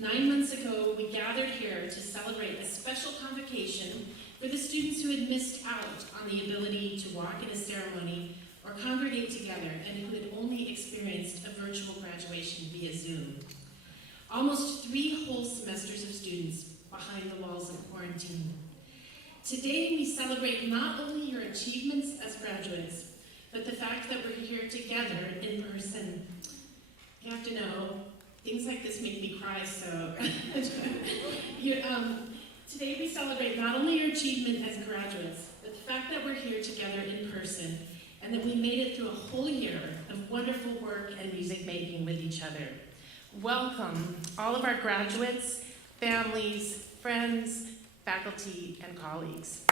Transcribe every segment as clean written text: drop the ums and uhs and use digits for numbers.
9 months ago, we gathered here to celebrate a special convocation for the students who had missed out on the ability to walk in a ceremony or congregate together and who had only experienced a virtual graduation via Zoom. Almost 3 whole semesters of students behind the walls of quarantine. Today, we celebrate not only your achievements as graduates, but the fact that we're here together in person. You have to know, things like this make me cry, so today we celebrate not only your achievement as graduates, but the fact that we're here together in person and that we made it through a whole year of wonderful work and music making with each other. Welcome, all of our graduates, families, friends, faculty, and colleagues.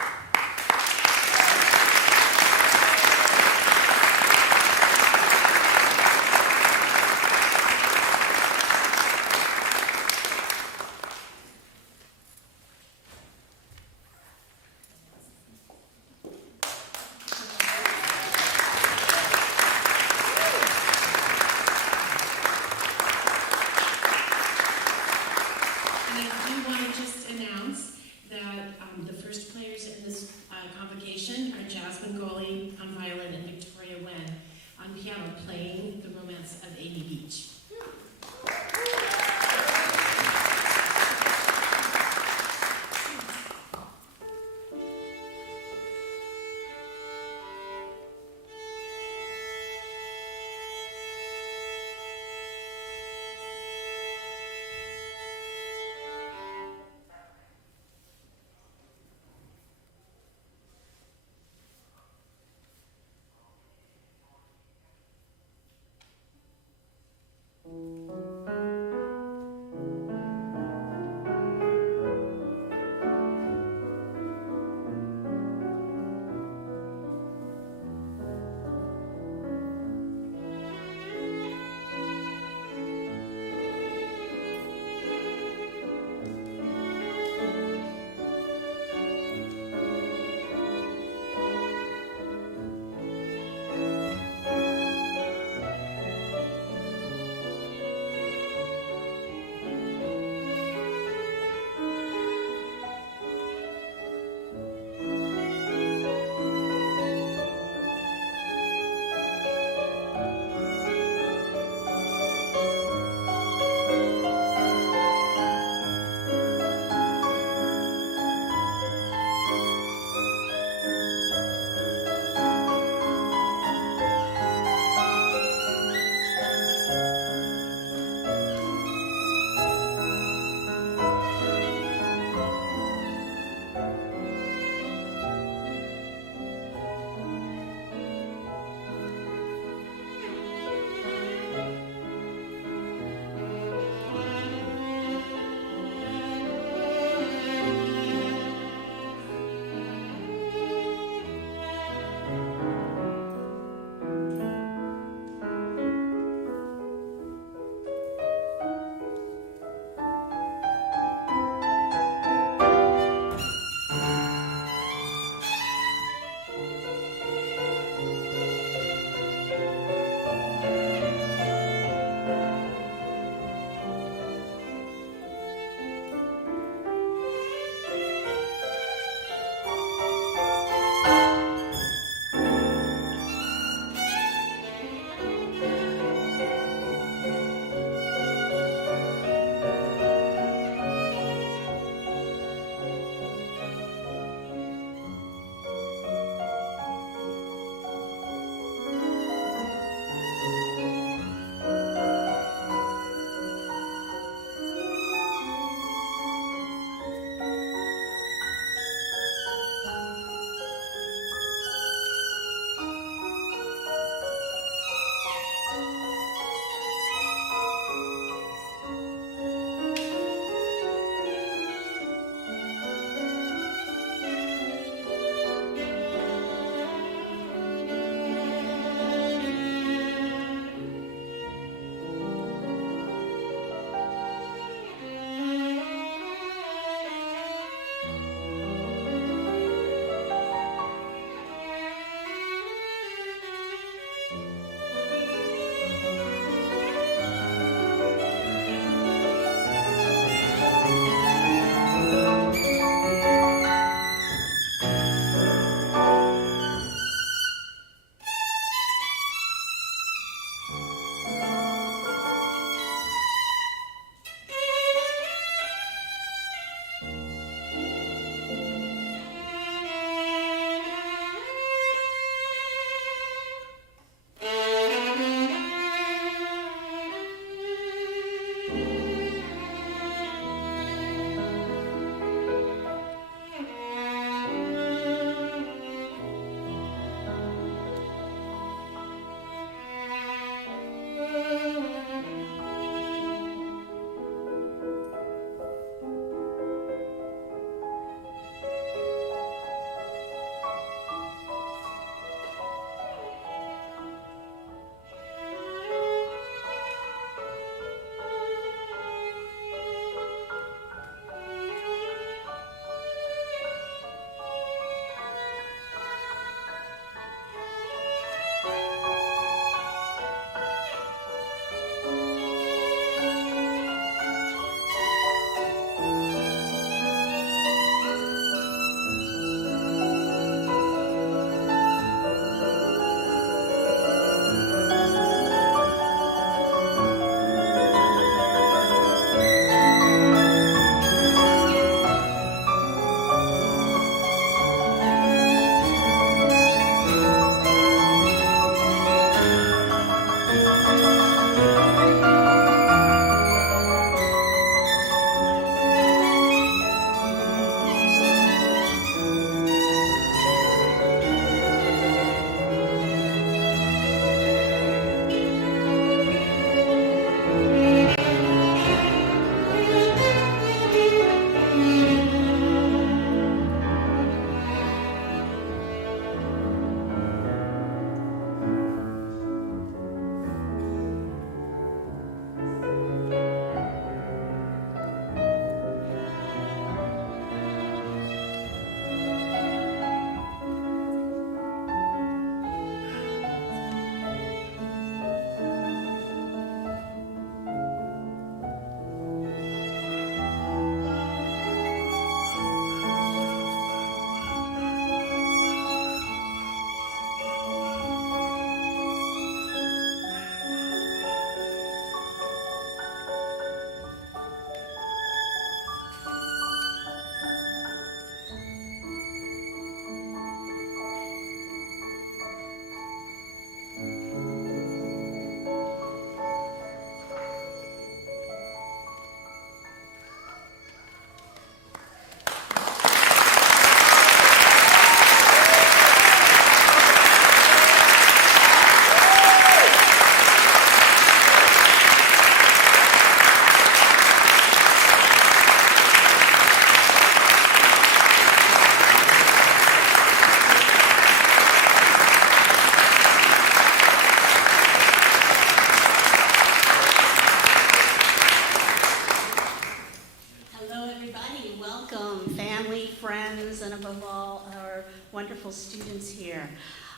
friends, and above all, our wonderful students here.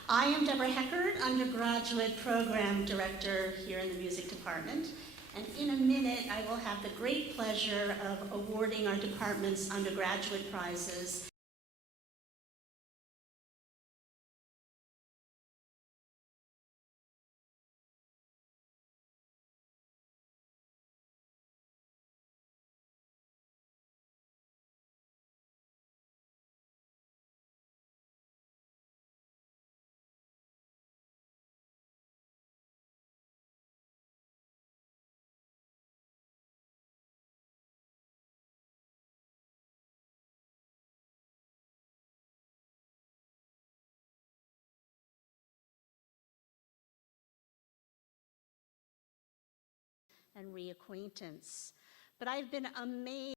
I am Deborah Heckert, Undergraduate Program Director here in the Music Department. And in a minute, I will have the great pleasure of awarding our department's undergraduate prizes. And reacquaintance. But I've been amazed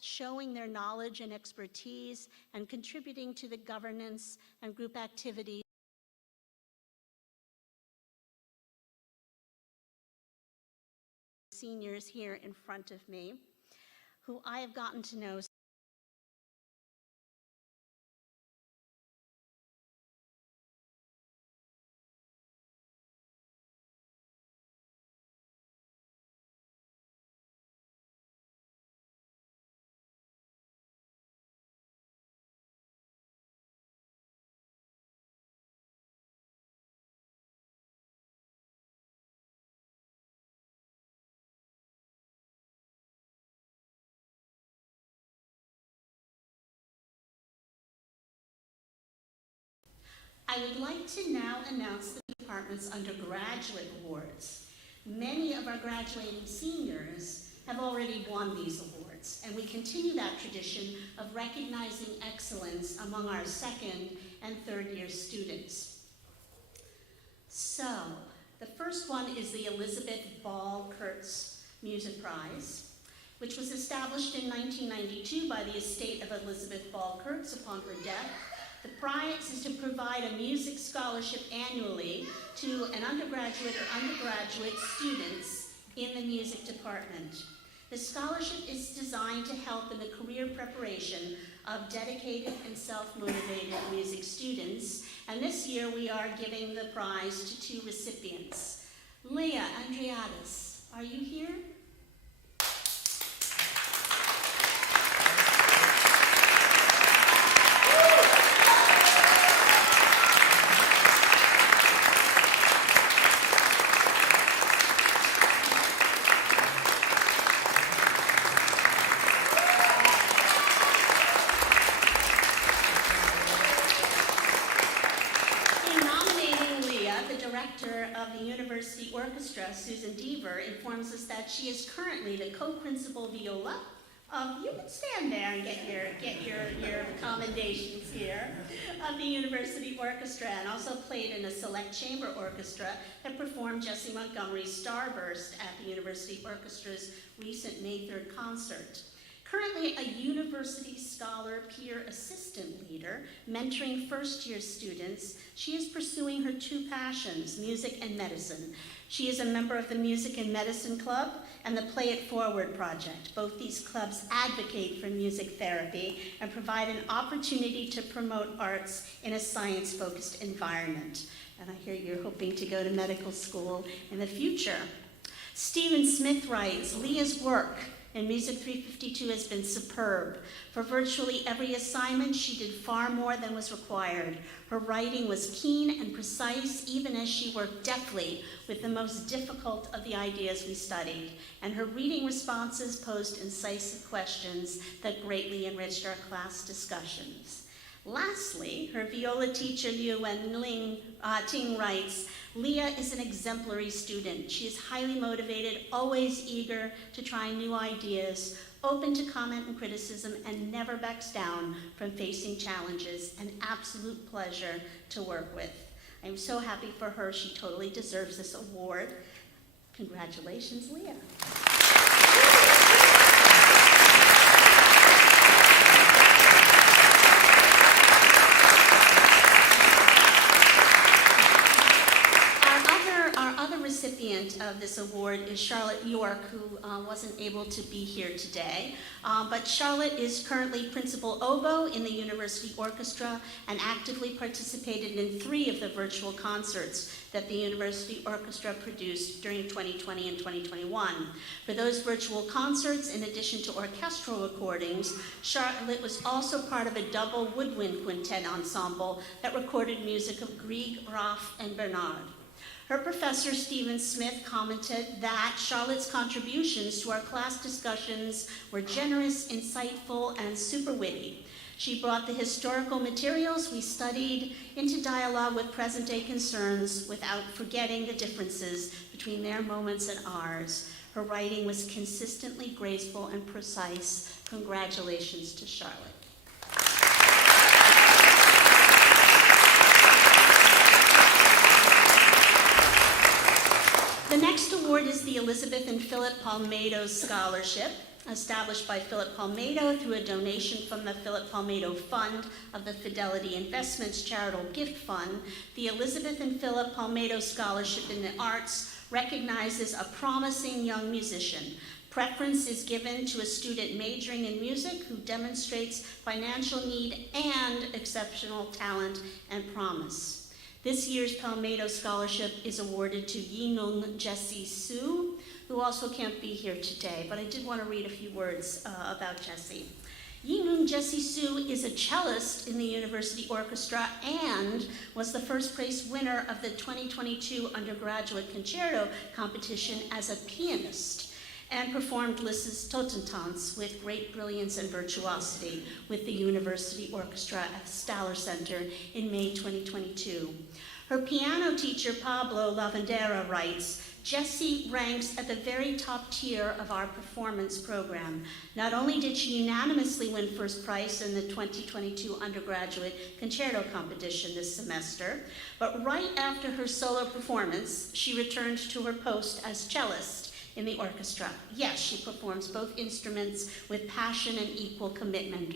showing their knowledge and expertise and contributing to the governance and group activities. Seniors here in front of me, who I have gotten to know I would like to now announce the department's undergraduate awards. Many of our graduating seniors have already won these awards, and we continue that tradition of recognizing excellence among our second and third year students. So, the first one is the Elizabeth Ball Kurtz Music Prize, which was established in 1992 by the estate of Elizabeth Ball Kurtz upon her death. The prize is to provide a music scholarship annually to an undergraduate or undergraduate students in the music department. The scholarship is designed to help in the career preparation of dedicated and self-motivated music students, and this year we are giving the prize to 2 recipients. Leah Andriadis, are you here? Orchestra, Susan Deaver, informs us that she is currently the co-principal viola of, you can stand there and get your commendations here, of the University Orchestra, and also played in a select chamber orchestra that performed Jessie Montgomery's Starburst at the University Orchestra's recent May 3rd concert. Currently a university scholar peer assistant leader, mentoring first-year students, she is pursuing her 2 passions, music and medicine. She is a member of the Music and Medicine Club and the Play It Forward project. Both these clubs advocate for music therapy and provide an opportunity to promote arts in a science-focused environment. And I hear you're hoping to go to medical school in the future. Stephen Smith writes, Leah's work in Music 352 has been superb. For virtually every assignment, she did far more than was required. Her writing was keen and precise, even as she worked deftly with the most difficult of the ideas we studied. And her reading responses posed incisive questions that greatly enriched our class discussions. Lastly, her viola teacher, Liu Ting writes, Leah is an exemplary student. She is highly motivated, always eager to try new ideas, open to comment and criticism, and never backs down from facing challenges. An absolute pleasure to work with. I'm so happy for her. She totally deserves this award. Congratulations, Leah. Charlotte York, who wasn't able to be here today. But Charlotte is currently principal oboe in the University Orchestra and actively participated in 3 of the virtual concerts that the University Orchestra produced during 2020 and 2021. For those virtual concerts, in addition to orchestral recordings, Charlotte was also part of a double woodwind quintet ensemble that recorded music of Grieg, Raff, and Bernard. Her professor, Stephen Smith, commented that Charlotte's contributions to our class discussions were generous, insightful, and super witty. She brought the historical materials we studied into dialogue with present-day concerns without forgetting the differences between their moments and ours. Her writing was consistently graceful and precise. Congratulations to Charlotte. The next award is the Elizabeth and Philip Palmado Scholarship, established by Philip Palmado through a donation from the Philip Palmado Fund of the Fidelity Investments Charitable Gift Fund. The Elizabeth and Philip Palmado Scholarship in the Arts recognizes a promising young musician. Preference is given to a student majoring in music who demonstrates financial need and exceptional talent and promise. This year's Palmado Scholarship is awarded to Yinung Jessie Su, who also can't be here today, but I did want to read a few words about Jessie. Yinung Jessie Su is a cellist in the University Orchestra and was the first place winner of the 2022 Undergraduate Concerto competition as a pianist, and performed Liszt's Totentanz with great brilliance and virtuosity with the University Orchestra at the Staller Center in May 2022. Her piano teacher, Pablo Lavandera, writes, Jessie ranks at the very top tier of our performance program. Not only did she unanimously win first prize in the 2022 Undergraduate Concerto competition this semester, but right after her solo performance, she returned to her post as cellist in the orchestra. Yes, she performs both instruments with passion and equal commitment.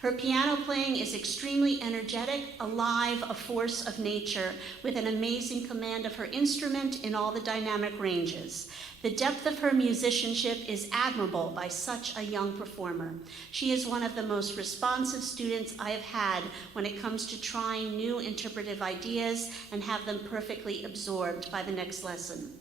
Her piano playing is extremely energetic, alive, a force of nature, with an amazing command of her instrument in all the dynamic ranges. The depth of her musicianship is admirable by such a young performer. She is one of the most responsive students I have had when it comes to trying new interpretive ideas and have them perfectly absorbed by the next lesson.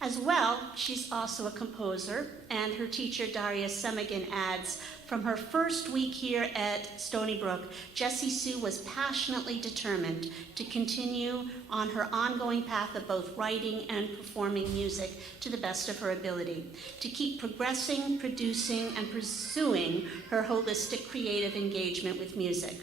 As well, she's also a composer, and her teacher, Daria Semigan, adds, from her first week here at Stony Brook, Jessie Su was passionately determined to continue on her ongoing path of both writing and performing music to the best of her ability, to keep progressing, producing, and pursuing her holistic creative engagement with music.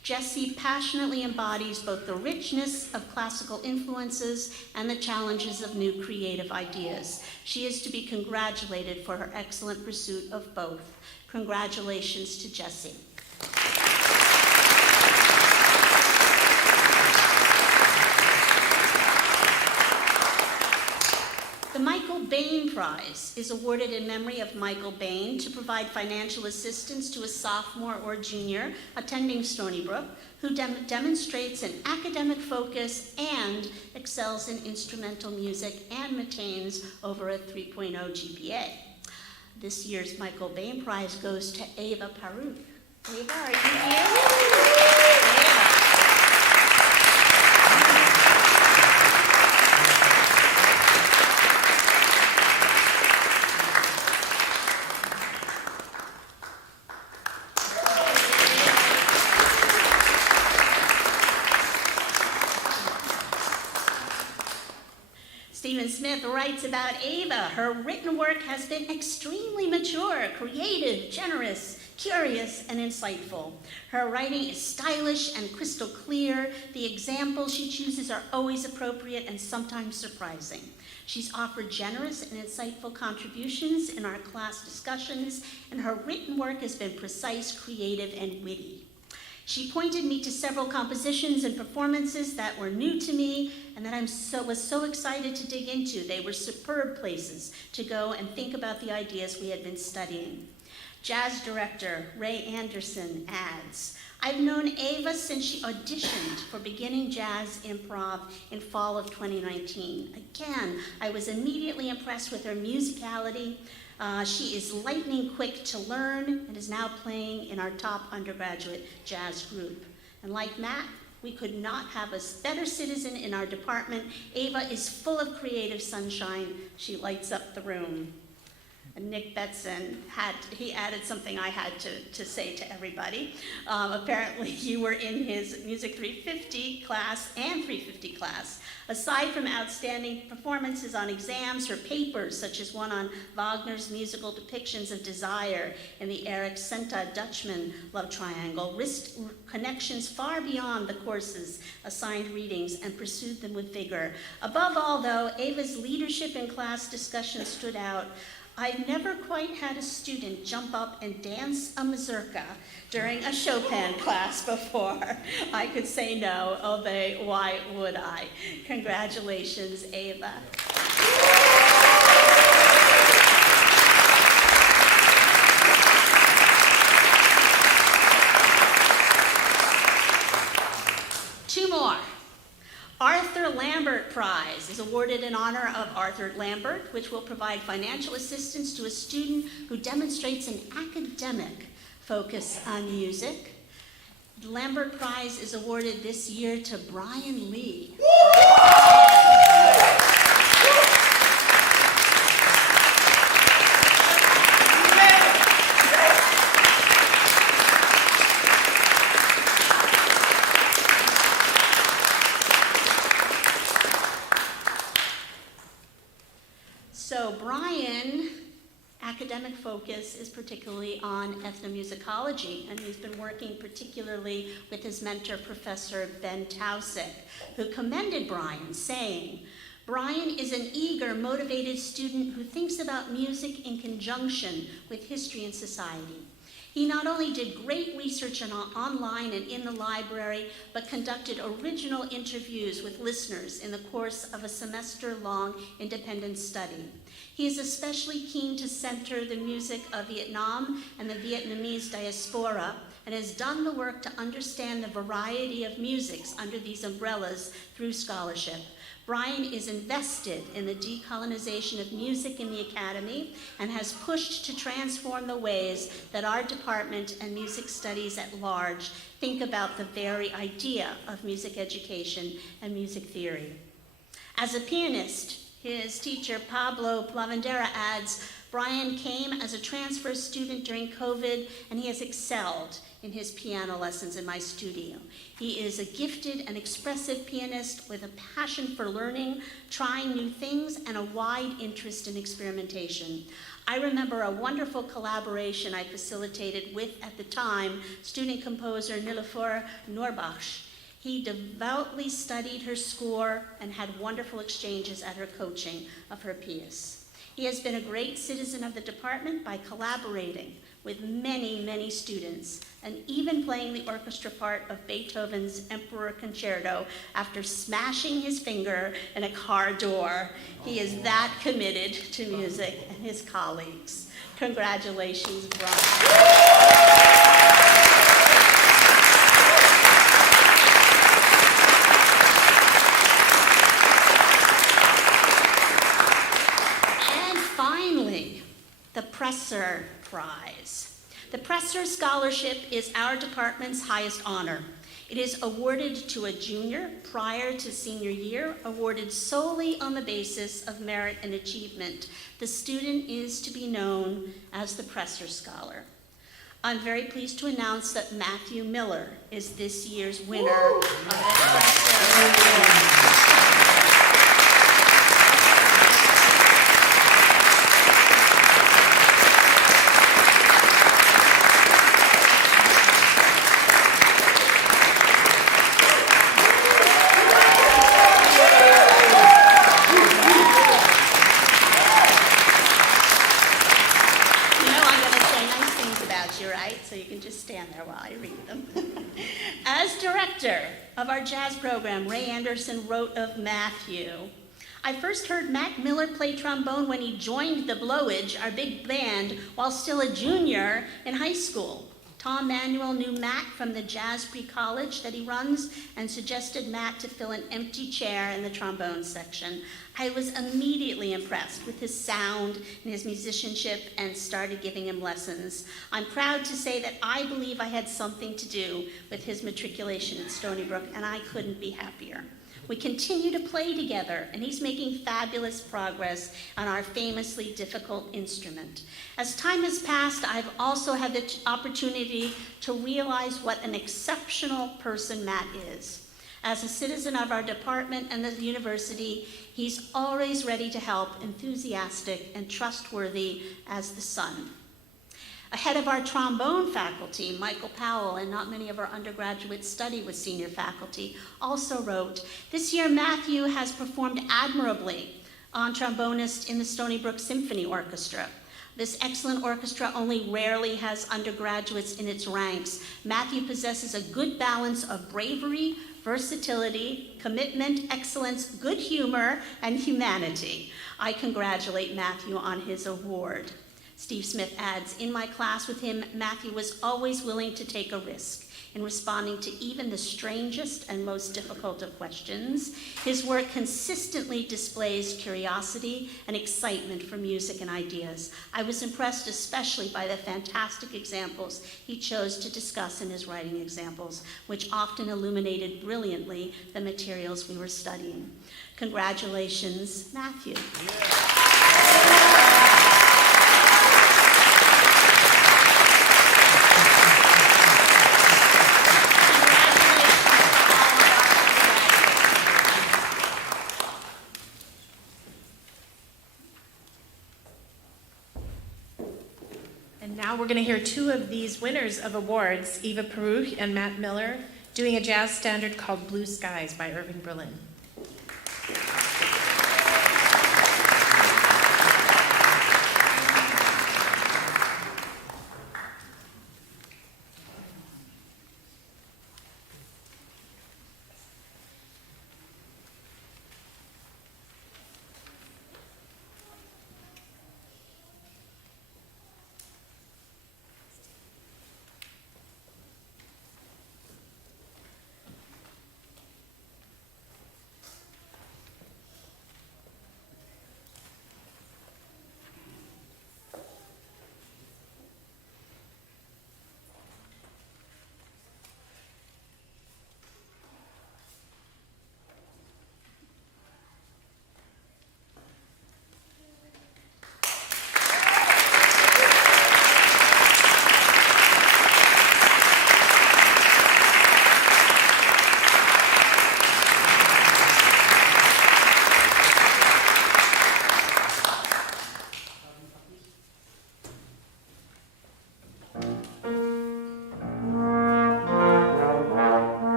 Jessie passionately embodies both the richness of classical influences and the challenges of new creative ideas. She is to be congratulated for her excellent pursuit of both. Congratulations to Jessie. The Michael Bain Prize is awarded in memory of Michael Bain to provide financial assistance to a sophomore or junior attending Stony Brook who demonstrates an academic focus and excels in instrumental music and maintains over a 3.0 GPA. This year's Michael Bain Prize goes to Ava Paruk. Ava, are you here? Ava. Stephen Smith writes about Ava. Her written work has been extremely mature, creative, generous, curious, and insightful. Her writing is stylish and crystal clear. The examples she chooses are always appropriate and sometimes surprising. She's offered generous and insightful contributions in our class discussions, and her written work has been precise, creative, and witty. She pointed me to several compositions and performances that were new to me and that I was so excited to dig into. They were superb places to go and think about the ideas we had been studying. Jazz director Ray Anderson adds, I've known Ava since she auditioned for beginning jazz improv in fall of 2019. Again, I was immediately impressed with her musicality. She is lightning quick to learn and is now playing in our top undergraduate jazz group. And like Matt, we could not have a better citizen in our department. Ava is full of creative sunshine. She lights up the room. And Nick Betson he added something I had to say to everybody. Apparently you were in his Music 350 class and 350 class. Aside from outstanding performances on exams or papers, such as one on Wagner's musical depictions of desire in the Erich Senta Dutchman love triangle, risked connections far beyond the course's assigned readings and pursued them with vigor. Above all, though, Ava's leadership in class discussion stood out. I've never quite had a student jump up and dance a mazurka during a Chopin class before. I could say no, although why would I? Congratulations, Ava. Two more. Arthur Lambert Prize is awarded in honor of Arthur Lambert, which will provide financial assistance to a student who demonstrates an academic focus on music. The Lambert Prize is awarded this year to Brian Lee. So Brian, academic focus is particularly on ethnomusicology, and he's been working particularly with his mentor, Professor Ben Taussig, who commended Brian, saying, Brian is an eager, motivated student who thinks about music in conjunction with history and society. He not only did great research online and in the library, but conducted original interviews with listeners in the course of a semester-long independent study. He is especially keen to center the music of Vietnam and the Vietnamese diaspora, and has done the work to understand the variety of musics under these umbrellas through scholarship. Brian is invested in the decolonization of music in the academy and has pushed to transform the ways that our department and music studies at large think about the very idea of music education and music theory. As a pianist, his teacher Pablo Plavendera adds, Brian came as a transfer student during COVID, and he has excelled in his piano lessons in my studio. He is a gifted and expressive pianist with a passion for learning, trying new things, and a wide interest in experimentation. I remember a wonderful collaboration I facilitated with, at the time, student composer Nilüfer Noorbakhsh. He devoutly studied her score and had wonderful exchanges at her coaching of her piece. He has been a great citizen of the department by collaborating with many, many students, and even playing the orchestra part of Beethoven's Emperor Concerto after smashing his finger in a car door. He is that committed to music and his colleagues. Congratulations, Brian. The Presser Prize. The Presser Scholarship is our department's highest honor. It is awarded to a junior prior to senior year, awarded solely on the basis of merit and achievement. The student is to be known as the Presser Scholar. I'm very pleased to announce that Matthew Miller is this year's winner of the Presser Award. As director of our jazz program, Ray Anderson wrote of Matthew, I first heard Mac Miller play trombone when he joined the Blowage, our big band, while still a junior in high school. Tom Manuel knew Matt from the jazz pre-college that he runs and suggested Matt to fill an empty chair in the trombone section. I was immediately impressed with his sound and his musicianship and started giving him lessons. I'm proud to say that I believe I had something to do with his matriculation at Stony Brook, and I couldn't be happier. We continue to play together, and he's making fabulous progress on our famously difficult instrument. As time has passed, I've also had the opportunity to realize what an exceptional person Matt is. As a citizen of our department and the university, he's always ready to help, enthusiastic and trustworthy as the sun. A head of our trombone faculty, Michael Powell, and not many of our undergraduates study with senior faculty, also wrote, "This year Matthew has performed admirably on trombonist in the Stony Brook Symphony Orchestra. This excellent orchestra only rarely has undergraduates in its ranks. Matthew possesses a good balance of bravery, versatility, commitment, excellence, good humor, and humanity. I congratulate Matthew on his award." Steve Smith adds, "In my class with him, Matthew was always willing to take a risk in responding to even the strangest and most difficult of questions. His work consistently displays curiosity and excitement for music and ideas. I was impressed especially by the fantastic examples he chose to discuss in his writing examples, which often illuminated brilliantly the materials we were studying. Congratulations, Matthew." Now we're going to hear two of these winners of awards, Eva Peruch and Matt Miller, doing a jazz standard called Blue Skies by Irving Berlin.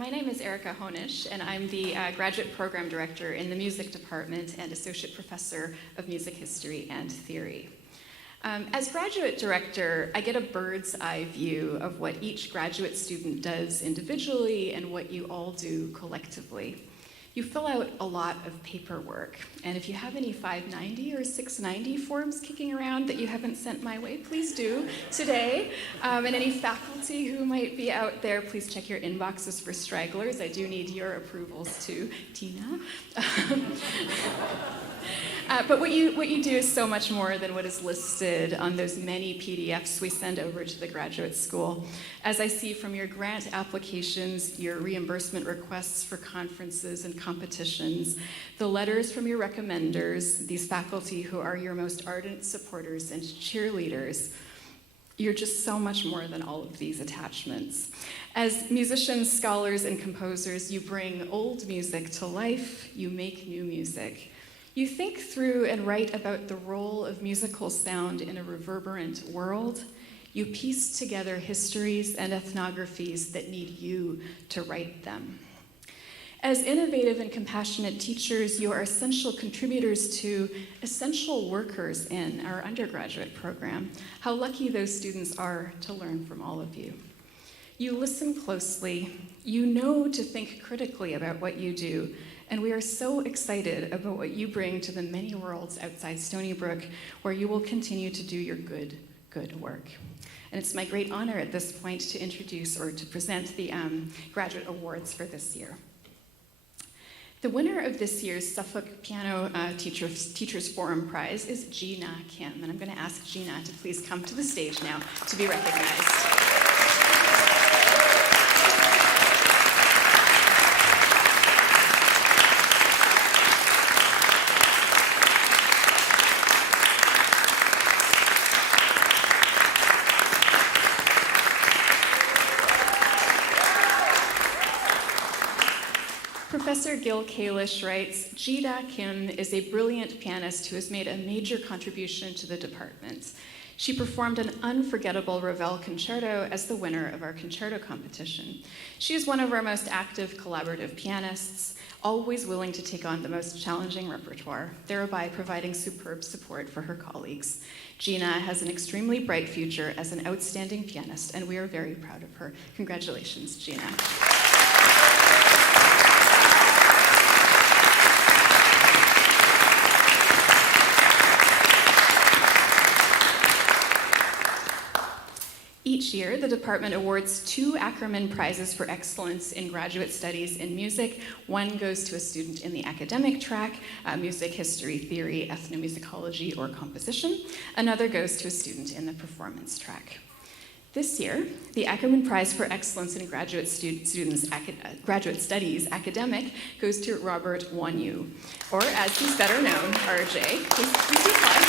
My name is Erica Honish, and I'm the Graduate Program Director in the Music Department and Associate Professor of Music History and Theory. As Graduate Director, I get a bird's eye view of what each graduate student does individually and what you all do collectively. You fill out a lot of paperwork, and if you have any 590 or 690 forms kicking around that you haven't sent my way, please do today. And any faculty who might be out there, please check your inboxes for stragglers. I do need your approvals too, Tina. But what you do is so much more than what is listed on those many PDFs we send over to the graduate school. As I see from your grant applications, your reimbursement requests for conferences and competitions, the letters from your recommenders, these faculty who are your most ardent supporters and cheerleaders, you're just so much more than all of these attachments. As musicians, scholars, and composers, you bring old music to life, you make new music. You think through and write about the role of musical sound in a reverberant world. You piece together histories and ethnographies that need you to write them. As innovative and compassionate teachers, you are essential contributors to essential workers in our undergraduate program. How lucky those students are to learn from all of you. You listen closely. You know to think critically about what you do. And we are so excited about what you bring to the many worlds outside Stony Brook, where you will continue to do your good work. And it's my great honor at this point to introduce or to present the graduate awards for this year. The winner of this year's Suffolk Piano Teachers Forum Prize is Gina Kim, and I'm going to ask Gina to please come to the stage now to be recognized. Professor Gil Kalish writes, Jida Kim is a brilliant pianist who has made a major contribution to the department. She performed an unforgettable Ravel concerto as the winner of our concerto competition. She is one of our most active collaborative pianists, always willing to take on the most challenging repertoire, thereby providing superb support for her colleagues. Gina has an extremely bright future as an outstanding pianist, and we are very proud of her. Congratulations, Gina. Each year, the department awards 2 Ackerman Prizes for Excellence in Graduate Studies in Music. One goes to a student in the academic track, music, history, theory, ethnomusicology, or composition. Another goes to a student in the performance track. This year, the Ackerman Prize for Excellence in Graduate Graduate Studies Academic goes to Robert Wanyu, or as he's better known, RJ. Please be applause.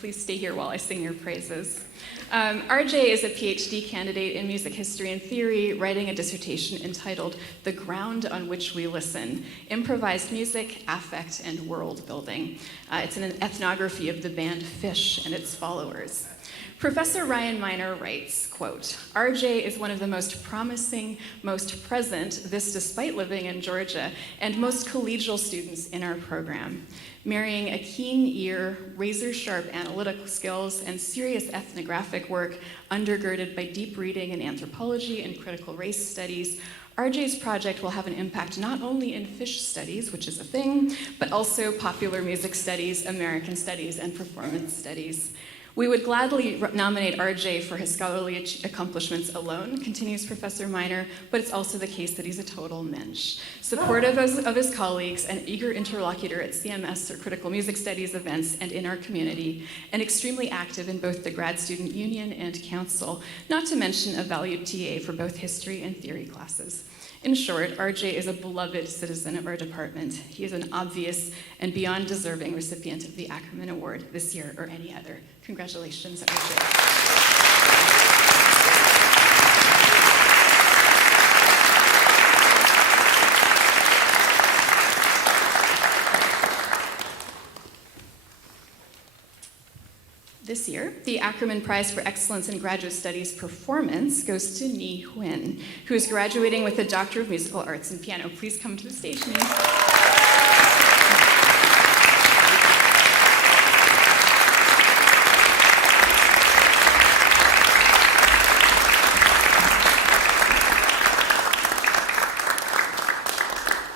Please stay here while I sing your praises. RJ is a PhD candidate in music history and theory, writing a dissertation entitled The Ground on Which We Listen, Improvised Music, Affect, and World Building. It's an ethnography of the band Fish and its followers. Professor Ryan Miner writes, quote, RJ is one of the most promising, most present, this despite living in Georgia, and most collegial students in our program. Marrying a keen ear, razor-sharp analytical skills, and serious ethnographic work undergirded by deep reading in anthropology and critical race studies, RJ's project will have an impact not only in fish studies, which is a thing, but also popular music studies, American studies, and performance studies. We would gladly nominate RJ for his scholarly accomplishments alone, continues Professor Miner, but it's also the case that he's a total mensch. Supportive of his colleagues, an eager interlocutor at CMS or critical music studies events and in our community, and extremely active in both the Grad Student Union and Council, not to mention a valued TA for both history and theory classes. In short, RJ is a beloved citizen of our department. He is an obvious and beyond deserving recipient of the Ackerman Award this year or any other. Congratulations, RJ. this year, the Ackerman Prize for Excellence in Graduate Studies Performance goes to Nhi Huynh, who is graduating with a Doctor of Musical Arts in Piano. Please come to the stage, Nhi.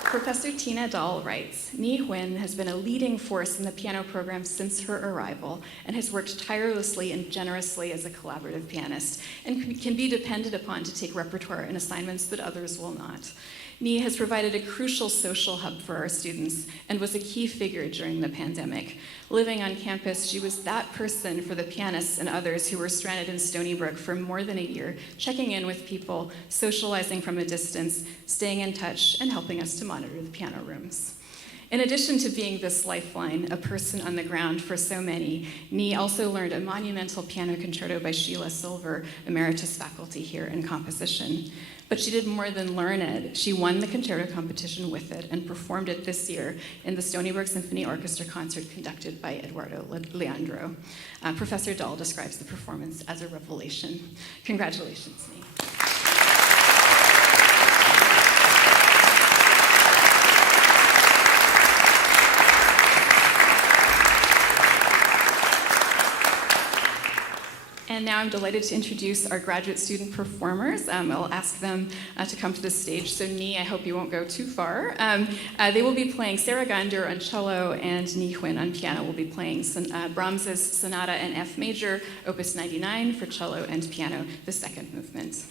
Professor Tina Dahl writes, Nhi Huynh has been a leading force in the piano program since her arrival and has worked tirelessly and generously as a collaborative pianist and can be depended upon to take repertoire and assignments that others will not. Nhi has provided a crucial social hub for our students and was a key figure during the pandemic. Living on campus, she was that person for the pianists and others who were stranded in Stony Brook for more than a year, checking in with people, socializing from a distance, staying in touch, and helping us to monitor the piano rooms. In addition to being this lifeline, a person on the ground for so many, Nhi also learned a monumental piano concerto by Sheila Silver, emeritus faculty here in composition. But she did more than learn it. She won the concerto competition with it and performed it this year in the Stony Brook Symphony Orchestra concert conducted by Eduardo Leandro. Professor Dahl describes the performance as a revelation. Congratulations, Nhi. And now I'm delighted to introduce our graduate student performers. I'll ask them to come to the stage. So Nhi, I hope you won't go too far. They will be playing Sarah Gander on cello, and Nhi Huynh on piano will be playing Brahms's Sonata in F major, opus 99 for cello and piano, the second movement.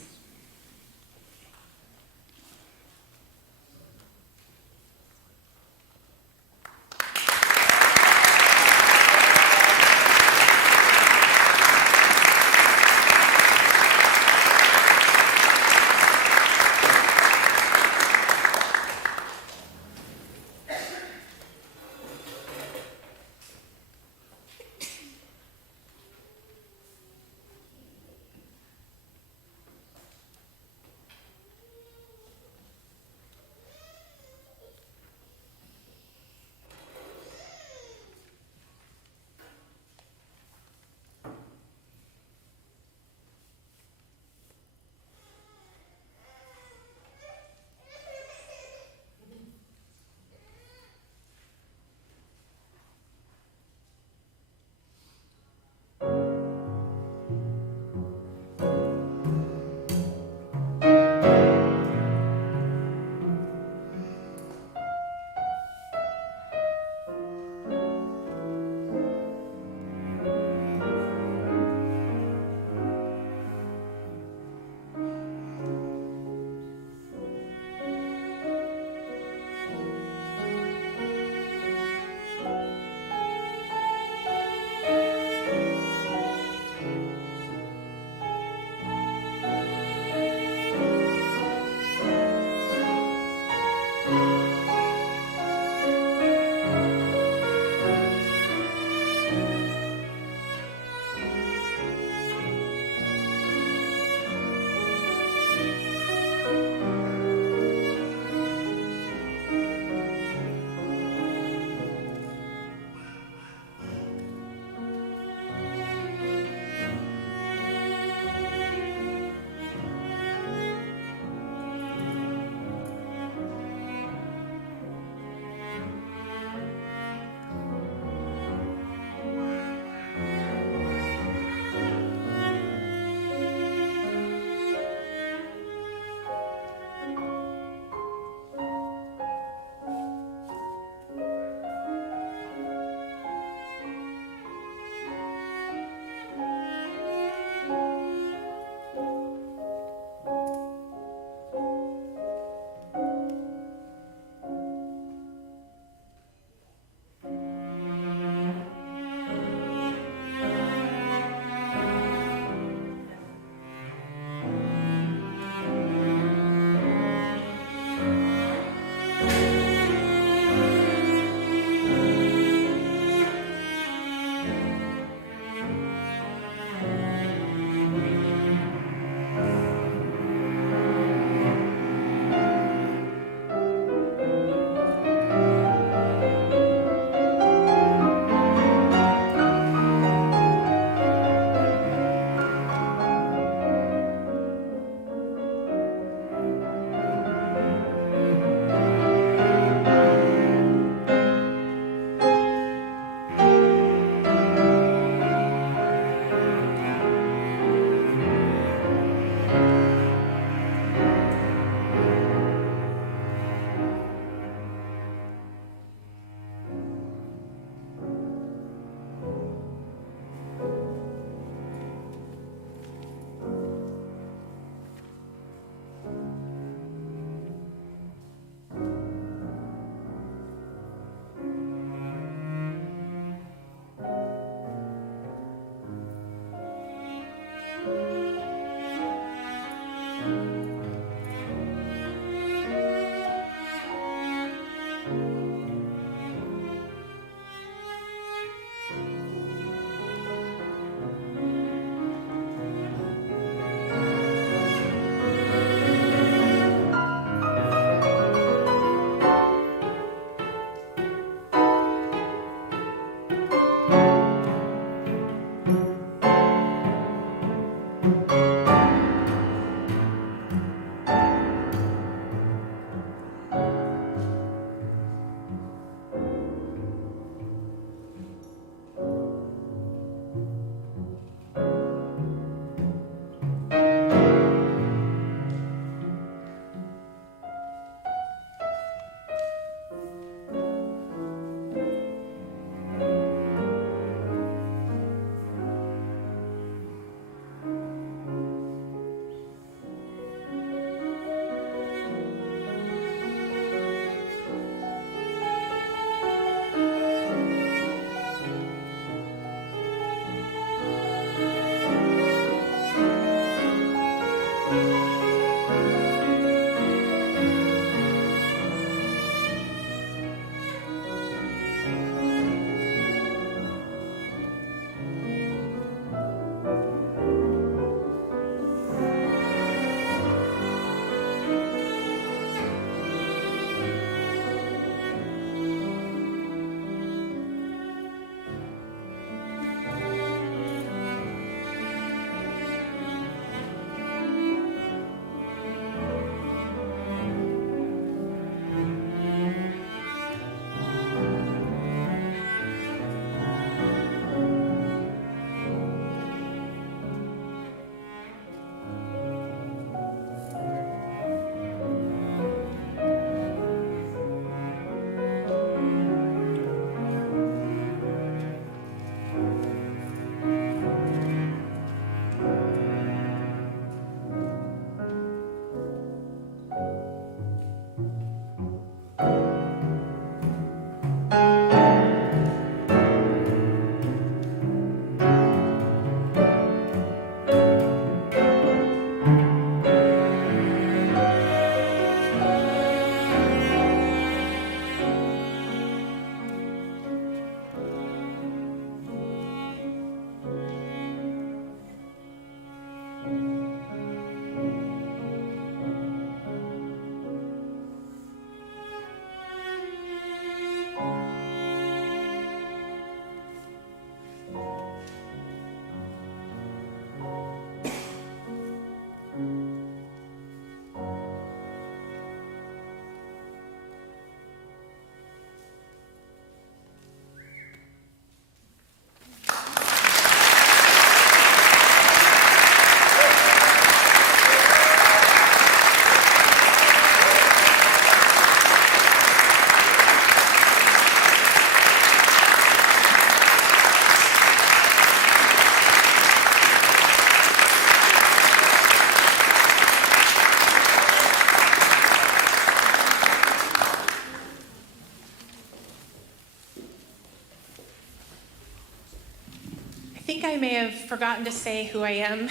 think I may have forgotten to say who I am.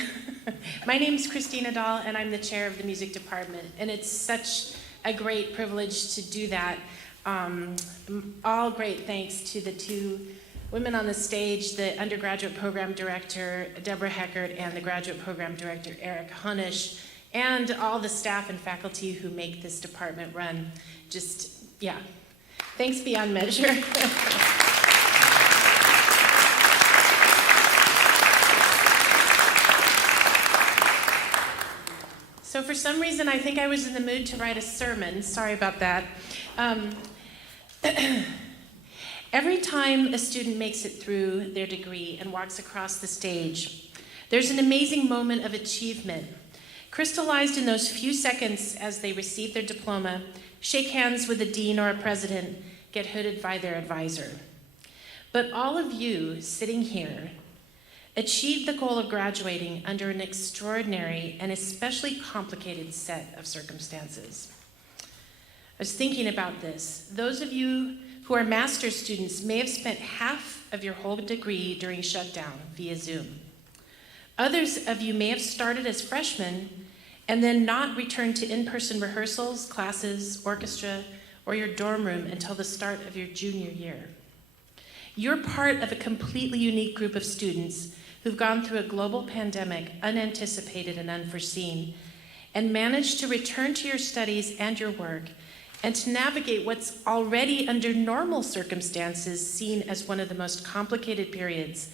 My name's Christina Dahl, and I'm the chair of the music department, and it's such a great privilege to do that. All great thanks to the two women on the stage, the undergraduate program director, Deborah Heckert, and the graduate program director, Eric Honish, and all the staff and faculty who make this department run. Just, yeah, thanks beyond measure. So for some reason, I think I was in the mood to write a sermon. Sorry about that. Every time a student makes it through their degree and walks across the stage, there's an amazing moment of achievement, crystallized in those few seconds as they receive their diploma, shake hands with a dean or a president, get hooded by their advisor. But all of you sitting here achieved the goal of graduating under an extraordinary and especially complicated set of circumstances. I was thinking about this. Those of you who are master's students may have spent half of your whole degree during shutdown via Zoom. Others of you may have started as freshmen and then not return to in-person rehearsals, classes, orchestra, or your dorm room until the start of your junior year. You're part of a completely unique group of students who've gone through a global pandemic, unanticipated and unforeseen, and managed to return to your studies and your work, and to navigate what's already under normal circumstances seen as one of the most complicated periods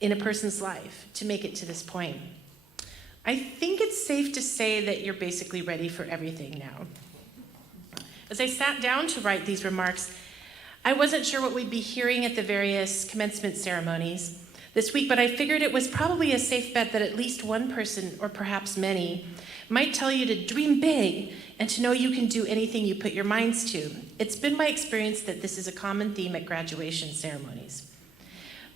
in a person's life to make it to this point. I think it's safe to say that you're basically ready for everything now. As I sat down to write these remarks, I wasn't sure what we'd be hearing at the various commencement ceremonies this week, but I figured it was probably a safe bet that at least one person, or perhaps many, might tell you to dream big and to know you can do anything you put your minds to. It's been my experience that this is a common theme at graduation ceremonies.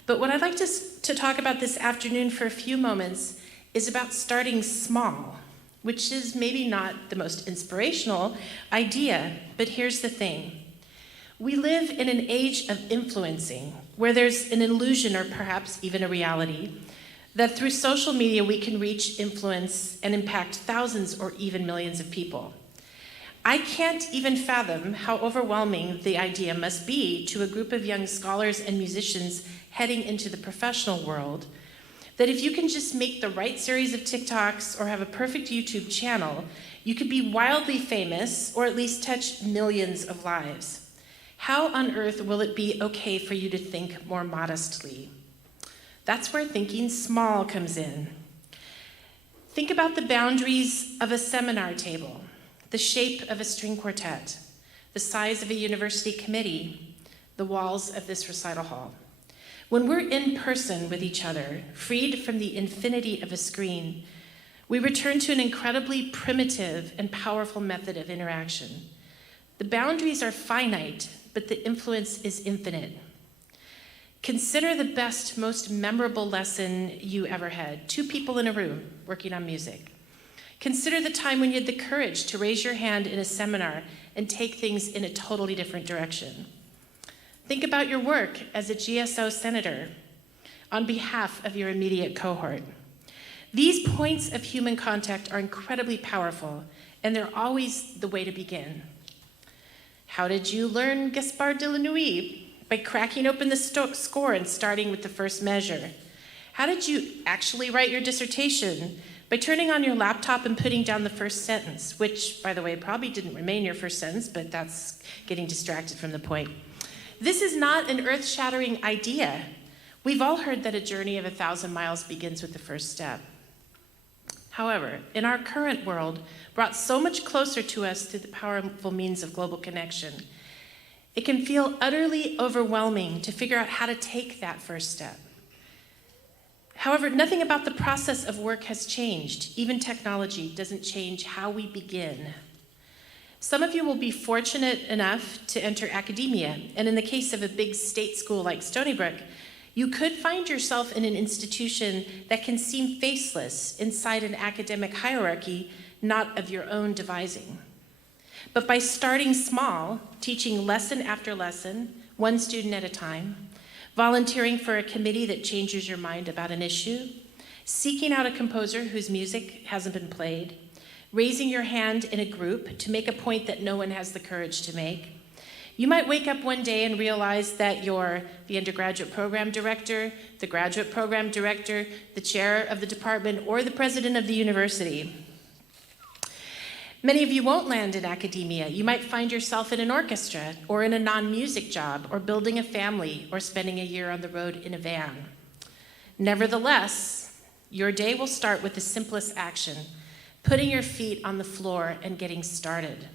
But what I'd like to talk about this afternoon for a few moments is about starting small, which is maybe not the most inspirational idea, but here's the thing. We live in an age of influencing, where there's an illusion or perhaps even a reality that through social media we can reach, influence, and impact thousands or even millions of people. I can't even fathom how overwhelming the idea must be to a group of young scholars and musicians heading into the professional world, that if you can just make the right series of TikToks or have a perfect YouTube channel, you could be wildly famous or at least touch millions of lives. How on earth will it be okay for you to think more modestly? That's where thinking small comes in. Think about the boundaries of a seminar table, the shape of a string quartet, the size of a university committee, the walls of this recital hall. When we're in person with each other, freed from the infinity of a screen, we return to an incredibly primitive and powerful method of interaction. The boundaries are finite, but the influence is infinite. Consider the best, most memorable lesson you ever had. 2 people in a room working on music. Consider the time when you had the courage to raise your hand in a seminar and take things in a totally different direction. Think about your work as a GSO senator on behalf of your immediate cohort. These points of human contact are incredibly powerful, and they're always the way to begin. How did you learn Gaspard de la Nuit? By cracking open the score and starting with the first measure. How did you actually write your dissertation? By turning on your laptop and putting down the first sentence, which, by the way, probably didn't remain your first sentence, but that's getting distracted from the point. This is not an earth-shattering idea. We've all heard that a journey of 1,000 miles begins with the first step. However, in our current world, brought so much closer to us through the powerful means of global connection, it can feel utterly overwhelming to figure out how to take that first step. However, nothing about the process of work has changed. Even technology doesn't change how we begin. Some of you will be fortunate enough to enter academia, and in the case of a big state school like Stony Brook, you could find yourself in an institution that can seem faceless inside an academic hierarchy not of your own devising. But by starting small, teaching lesson after lesson, 1 student at a time, volunteering for a committee that changes your mind about an issue, seeking out a composer whose music hasn't been played, raising your hand in a group to make a point that no one has the courage to make. You might wake up one day and realize that you're the undergraduate program director, the graduate program director, the chair of the department, or the president of the university. Many of you won't land in academia. You might find yourself in an orchestra, or in a non-music job, or building a family, or spending a year on the road in a van. Nevertheless, your day will start with the simplest action, putting your feet on the floor and getting started.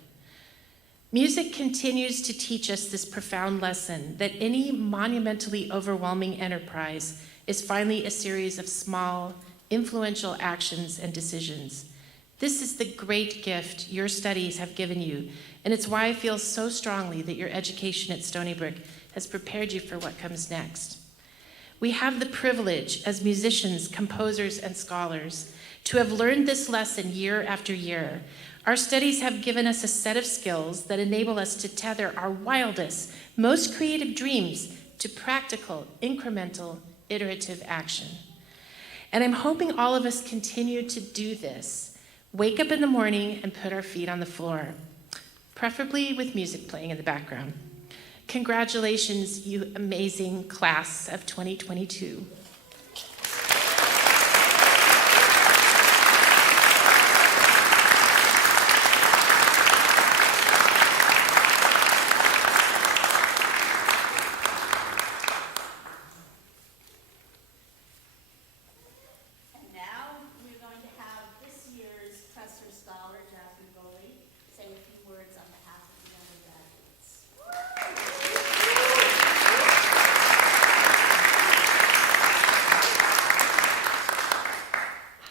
Music continues to teach us this profound lesson that any monumentally overwhelming enterprise is finally a series of small, influential actions and decisions. This is the great gift your studies have given you, and it's why I feel so strongly that your education at Stony Brook has prepared you for what comes next. We have the privilege as musicians, composers, and scholars to have learned this lesson year after year. Our studies have given us a set of skills that enable us to tether our wildest, most creative dreams to practical, incremental, iterative action. And I'm hoping all of us continue to do this wake up in the morning and put our feet on the floor, preferably with music playing in the background. Congratulations, you amazing class of 2022.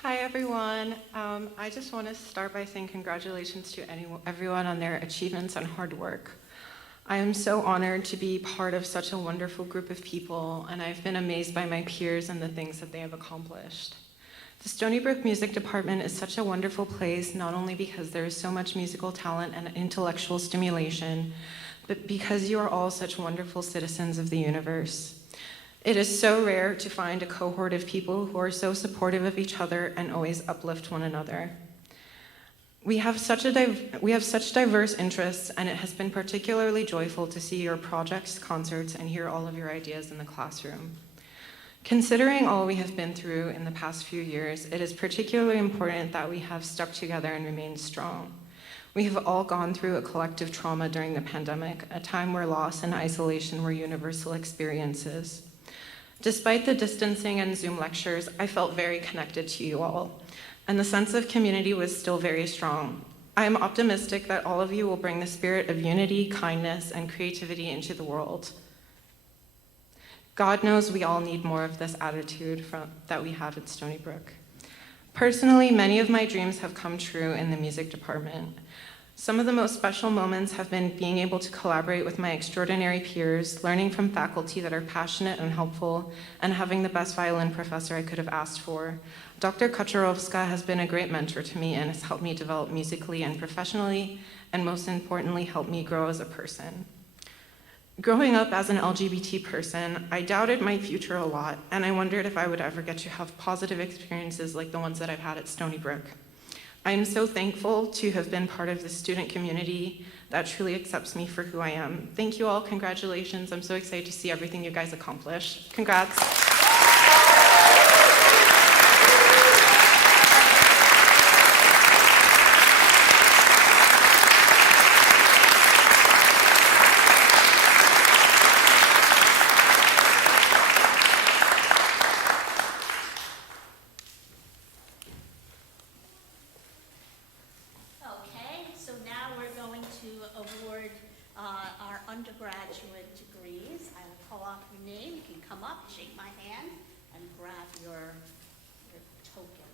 Hi everyone. I just want to start by saying congratulations to everyone on their achievements and hard work. I am so honored to be part of such a wonderful group of people, and I've been amazed by my peers and the things that they have accomplished. The Stony Brook Music Department is such a wonderful place, not only because there is so much musical talent and intellectual stimulation, but because you are all such wonderful citizens of the universe. It is so rare to find a cohort of people who are so supportive of each other and always uplift one another. We have such diverse interests, and it has been particularly joyful to see your projects, concerts, and hear all of your ideas in the classroom. Considering all we have been through in the past few years, it is particularly important that we have stuck together and remained strong. We have all gone through a collective trauma during the pandemic, a time where loss and isolation were universal experiences. Despite the distancing and Zoom lectures, I felt very connected to you all, and the sense of community was still very strong. I am optimistic that all of you will bring the spirit of unity, kindness, and creativity into the world. God knows we all need more of this attitude that we have at Stony Brook. Personally, many of my dreams have come true in the music department. Some of the most special moments have been being able to collaborate with my extraordinary peers, learning from faculty that are passionate and helpful, and having the best violin professor I could have asked for. Dr. Kacharovska has been a great mentor to me and has helped me develop musically and professionally, and most importantly, helped me grow as a person. Growing up as an LGBT person, I doubted my future a lot, and I wondered if I would ever get to have positive experiences like the ones that I've had at Stony Brook. I am so thankful to have been part of the student community that truly accepts me for who I am. Thank you all, congratulations. I'm so excited to see everything you guys accomplish. Congrats. Our undergraduate degrees. I will call out your name. You can come up, shake my hand, and grab your token.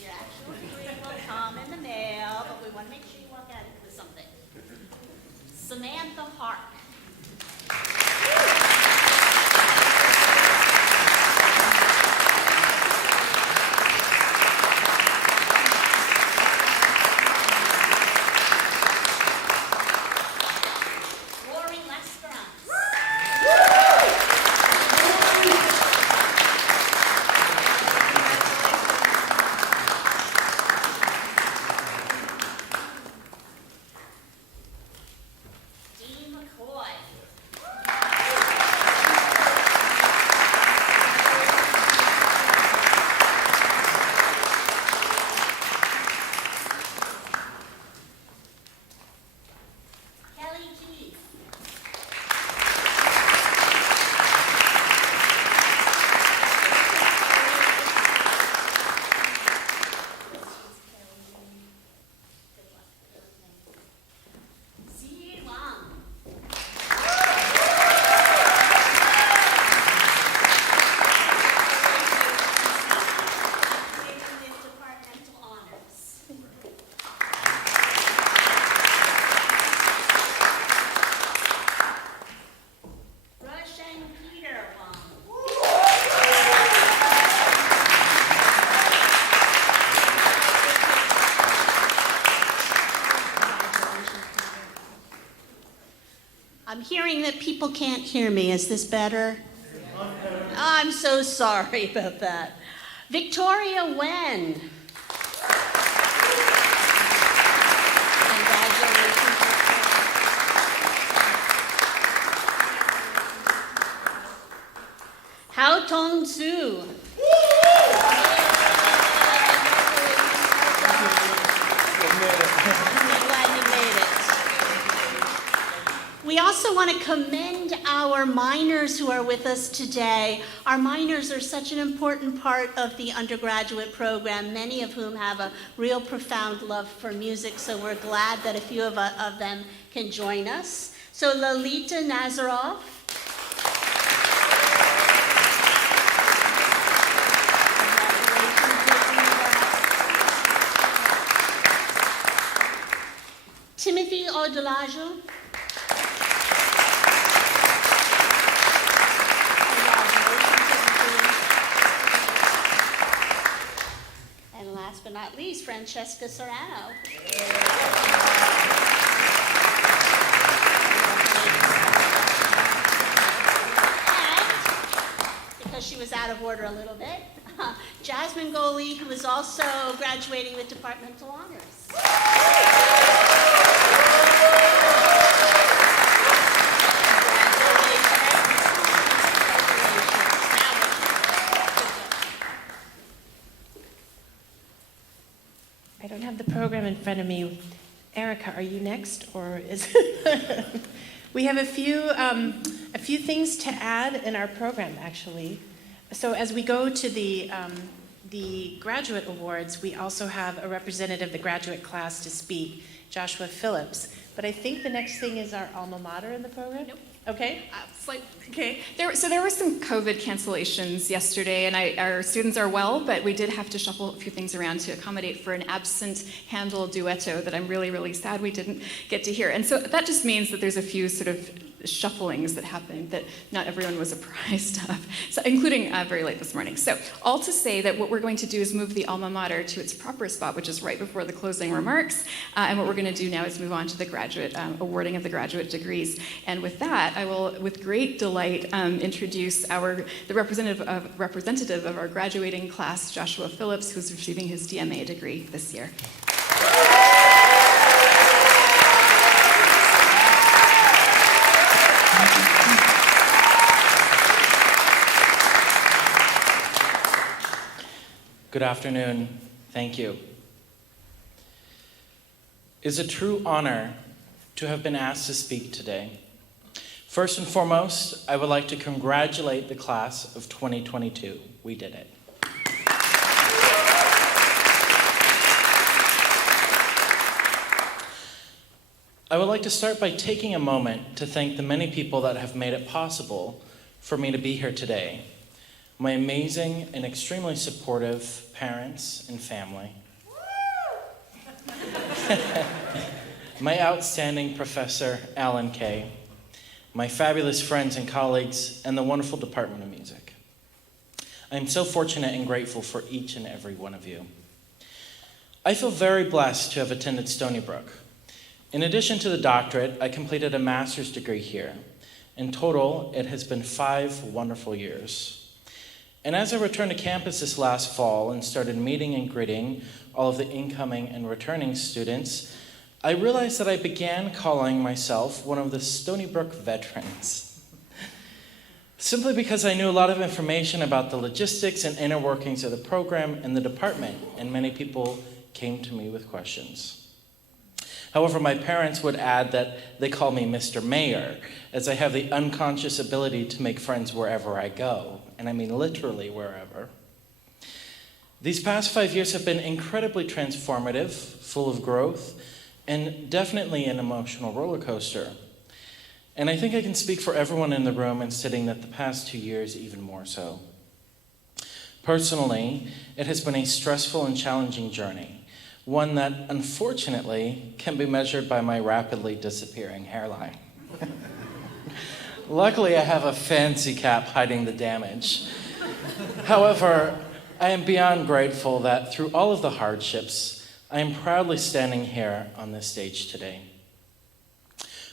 Your actual degree will come in the mail, but we want to make sure you walk out with something. Samantha Hark. I'm hearing that people can't hear me. Is this better? I'm so sorry about that. Victoria Wen. Congratulations, Victoria. Hao Tong Su. I'm glad you made it. We also want to commend our minors who are with us today. Our minors are such an important part of the undergraduate program, many of whom have a real profound love for music, so we're glad that a few of them can join us. So Lolita Nazarov. Timothy Odelajo. And last but not least, Francesca Serrano. And, because she was out of order a little bit, Jasmine Goley, who is also graduating with departmental honors. I don't have the program in front of me. Erica, are you next, or is we have a few things to add in our program, actually. So as we go to the graduate awards, we also have a representative of the graduate class to speak, Joshua Phillips. But I think the next thing is our alma mater in the program. Nope. Okay. Okay. There were some COVID cancellations yesterday, and our students are well, but we did have to shuffle a few things around to accommodate for an absent Handel duetto that I'm really, really sad we didn't get to hear. And so that just means that there's a few sort of shufflings that happened that not everyone was apprised of, so, including very late this morning. So all to say that what we're going to do is move the alma mater to its proper spot, which is right before the closing remarks. And what we're going to do now is move on to the graduate awarding of the graduate degrees. And with that, I will, with great delight, introduce the representative of our graduating class, Joshua Phillips, who's receiving his DMA degree this year. Good afternoon. Thank you. It's a true honor to have been asked to speak today. First and foremost, I would like to congratulate the class of 2022. We did it. I would like to start by taking a moment to thank the many people that have made it possible for me to be here today. My amazing and extremely supportive parents and family. My outstanding professor, Alan Kay. My fabulous friends and colleagues, and the wonderful Department of Music. I am so fortunate and grateful for each and every one of you. I feel very blessed to have attended Stony Brook. In addition to the doctorate, I completed a master's degree here. In total, it has been 5 wonderful years. And as I returned to campus this last fall and started meeting and greeting all of the incoming and returning students, I realized that I began calling myself one of the Stony Brook veterans. Simply because I knew a lot of information about the logistics and inner workings of the program and the department, and many people came to me with questions. However, my parents would add that they call me Mr. Mayor, as I have the unconscious ability to make friends wherever I go, and I mean literally wherever. These past 5 years have been incredibly transformative, full of growth, and definitely an emotional roller coaster. And I think I can speak for everyone in the room in stating that the past 2 years even more so. Personally, it has been a stressful and challenging journey, one that unfortunately can be measured by my rapidly disappearing hairline. Luckily, I have a fancy cap hiding the damage. However, I am beyond grateful that through all of the hardships, I am proudly standing here on this stage today.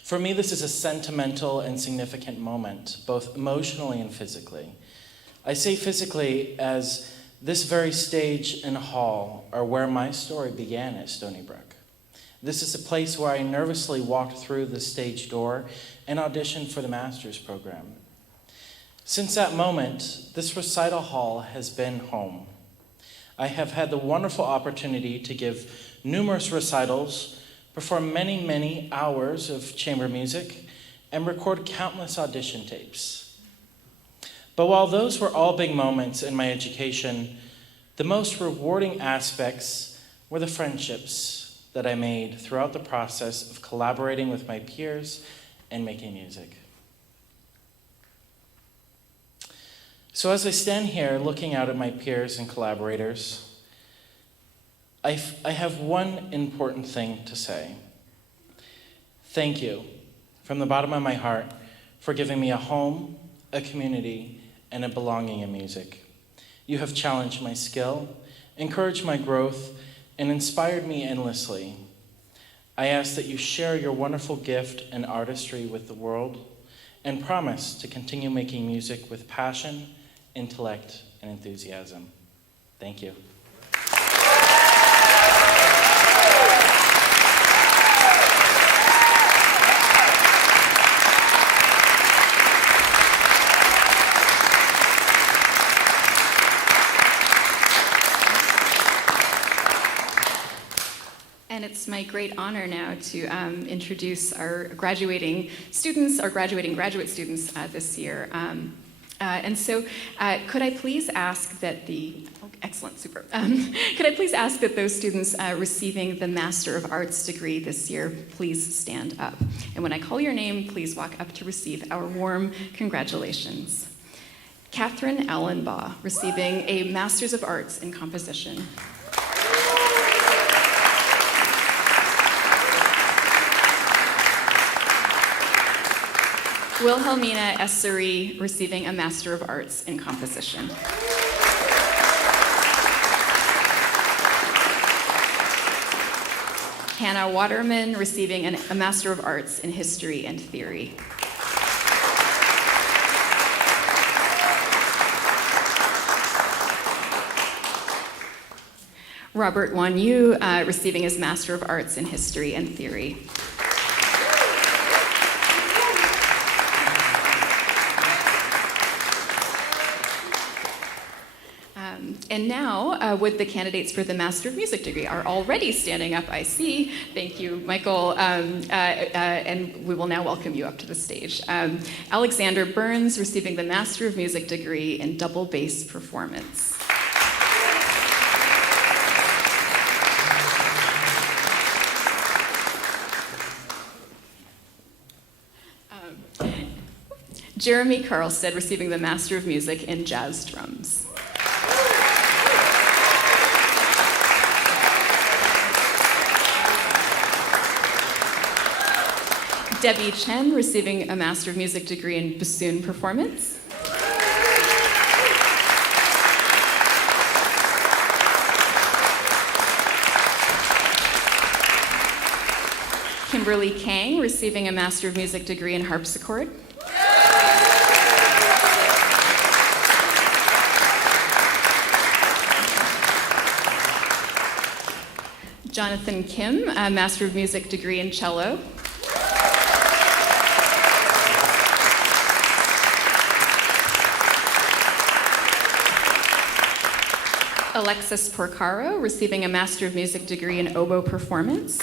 For me, this is a sentimental and significant moment, both emotionally and physically. I say physically as This very stage and hall are where my story began at Stony Brook. This is a place where I nervously walked through the stage door and auditioned for the master's program. Since that moment, this recital hall has been home. I have had the wonderful opportunity to give numerous recitals, perform many, many hours of chamber music, and record countless audition tapes. But while those were all big moments in my education, the most rewarding aspects were the friendships that I made throughout the process of collaborating with my peers and making music. So as I stand here looking out at my peers and collaborators, I have one important thing to say. Thank you, from the bottom of my heart, for giving me a home, a community, and a belonging in music. You have challenged my skill, encouraged my growth, and inspired me endlessly. I ask that you share your wonderful gift and artistry with the world, and promise to continue making music with passion, intellect, and enthusiasm. Thank you. And it's my great honor now to introduce our graduating students, our graduating graduate students this year. Could I please ask that excellent, super. Could I please ask that those students receiving the Master of Arts degree this year please stand up? And when I call your name, please walk up to receive our warm congratulations. Catherine Allenbaugh, receiving a Master's of Arts in Composition. Wilhelmina Esseri, receiving a Master of Arts in Composition. Hannah Waterman, receiving a Master of Arts in History and Theory. Robert Wan Yu, receiving his Master of Arts in History and Theory. And now, would the candidates for the Master of Music degree are already standing up, I see. Thank you, Michael. And we will now welcome you up to the stage. Alexander Burns, receiving the Master of Music degree in Double Bass Performance. Jeremy Carlstead, receiving the Master of Music in Jazz Drums. Debbie Chen, receiving a Master of Music degree in Bassoon Performance. Kimberly Kang, receiving a Master of Music degree in Harpsichord. Jonathan Kim, a Master of Music degree in Cello. Alexis Porcaro, receiving a Master of Music degree in Oboe Performance.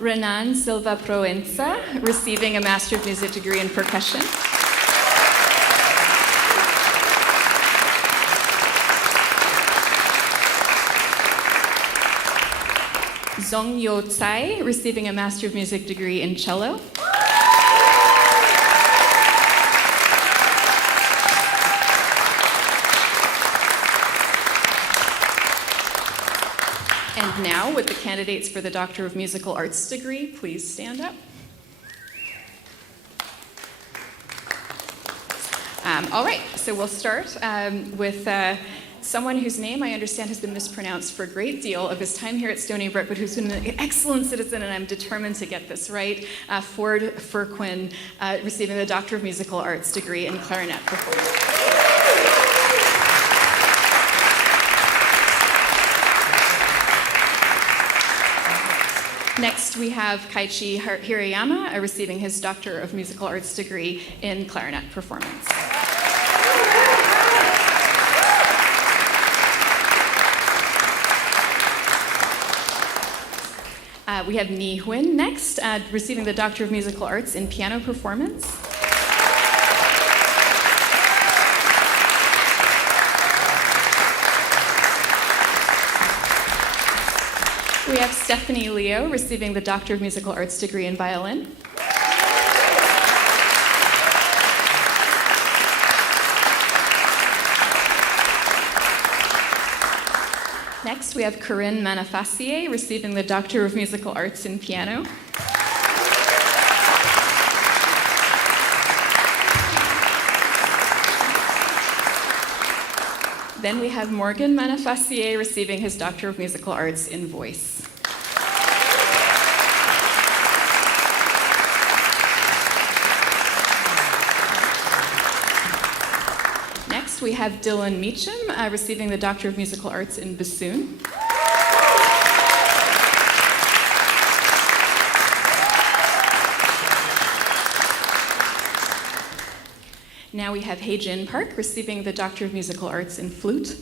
Renan Silva Proenza, receiving a Master of Music degree in Percussion. Zong Yo Tsai, receiving a Master of Music degree in Cello. And now, would the candidates for the Doctor of Musical Arts degree please stand up? All right, so we'll start with someone whose name I understand has been mispronounced for a great deal of his time here at Stony Brook, but who's been an excellent citizen, and I'm determined to get this right, Ford Furquin, receiving the Doctor of Musical Arts degree in clarinet performance. Next, we have Kaichi Hirayama receiving his Doctor of Musical Arts degree in clarinet performance. We have Ni Huyn next, receiving the Doctor of Musical Arts in piano performance. We have Stephanie Leo receiving the Doctor of Musical Arts degree in violin. Next, we have Corinne Manafassier receiving the Doctor of Musical Arts in piano. Then we have Morgan Manafassier receiving his Doctor of Musical Arts in voice. Next, we have Dylan Meacham receiving the Doctor of Musical Arts in bassoon. Now we have Hei-Jin Park receiving the Doctor of Musical Arts in flute.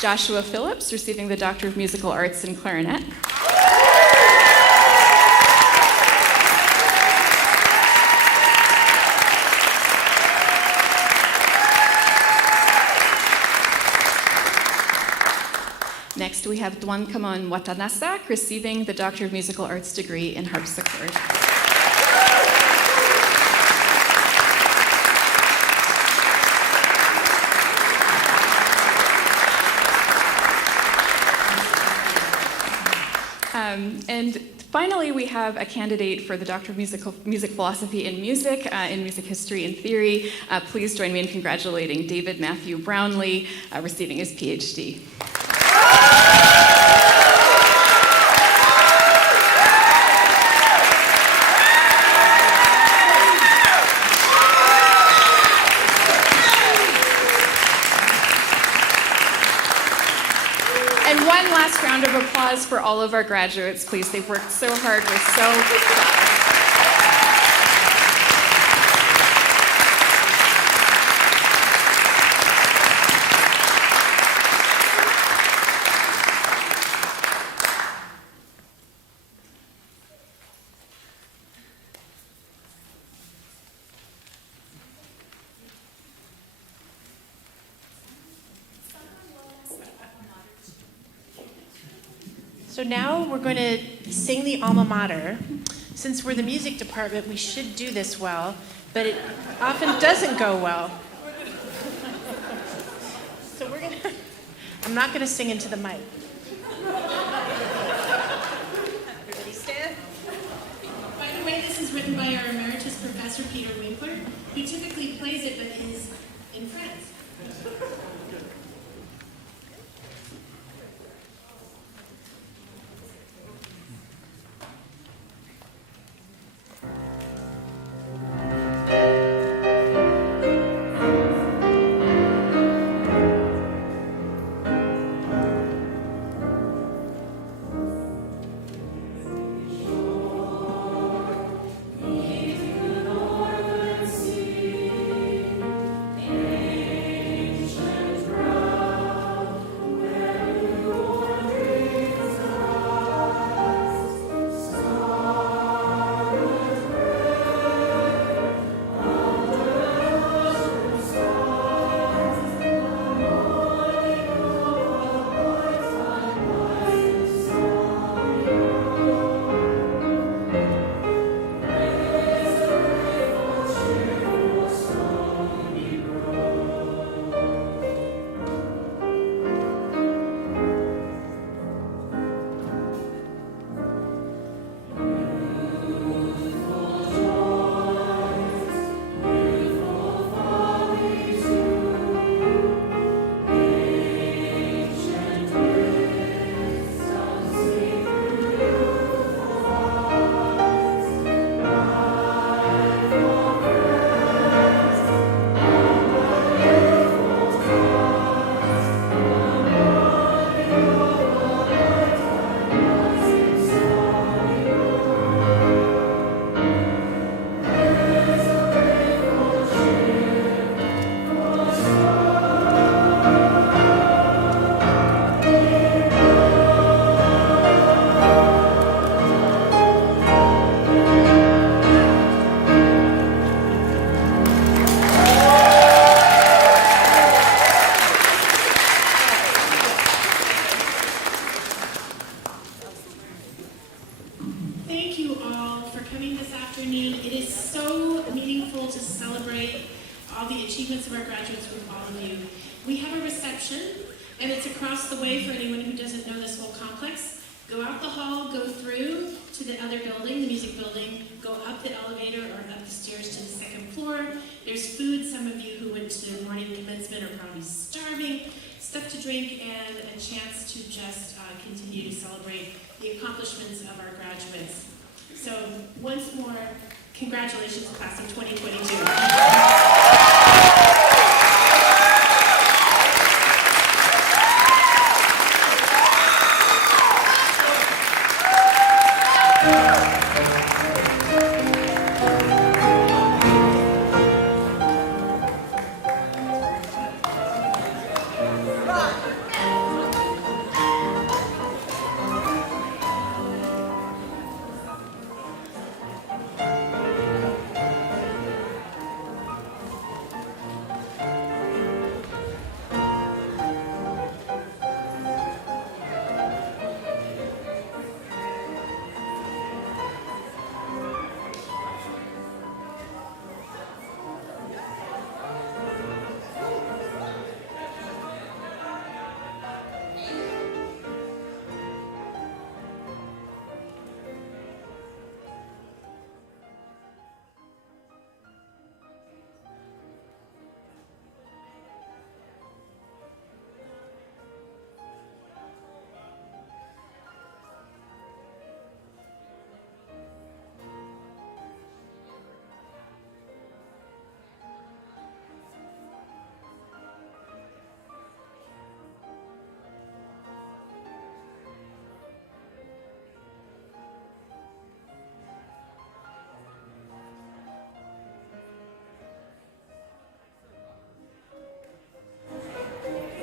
Joshua Phillips receiving the Doctor of Musical Arts in clarinet. Next, we have Dwankamon Watanasak receiving the Doctor of Musical Arts degree in harpsichord. And finally, we have a candidate for the Doctor of Music Philosophy in Music History and Theory. Please join me in congratulating David Matthew Brownlee, receiving his PhD. And one last round of applause for all of our graduates, please. They've worked so hard. We're so proud. So now we're going to sing the alma mater. Since we're the music department, we should do this well, but it often doesn't go well. So I'm not going to sing into the mic. Everybody stand. By the way, this is written by our emeritus professor, Peter Winkler, who typically plays it but is in France. Thank you. reception, and it's across the way for anyone who doesn't know this whole complex. Go out the hall, go through to the other building, the music building, go up the elevator or up the stairs to the second floor. There's food. Some of you who went to morning commencement are probably starving. Stuff to drink and a chance to just continue to celebrate the accomplishments of our graduates. So once more, congratulations, class of 2022.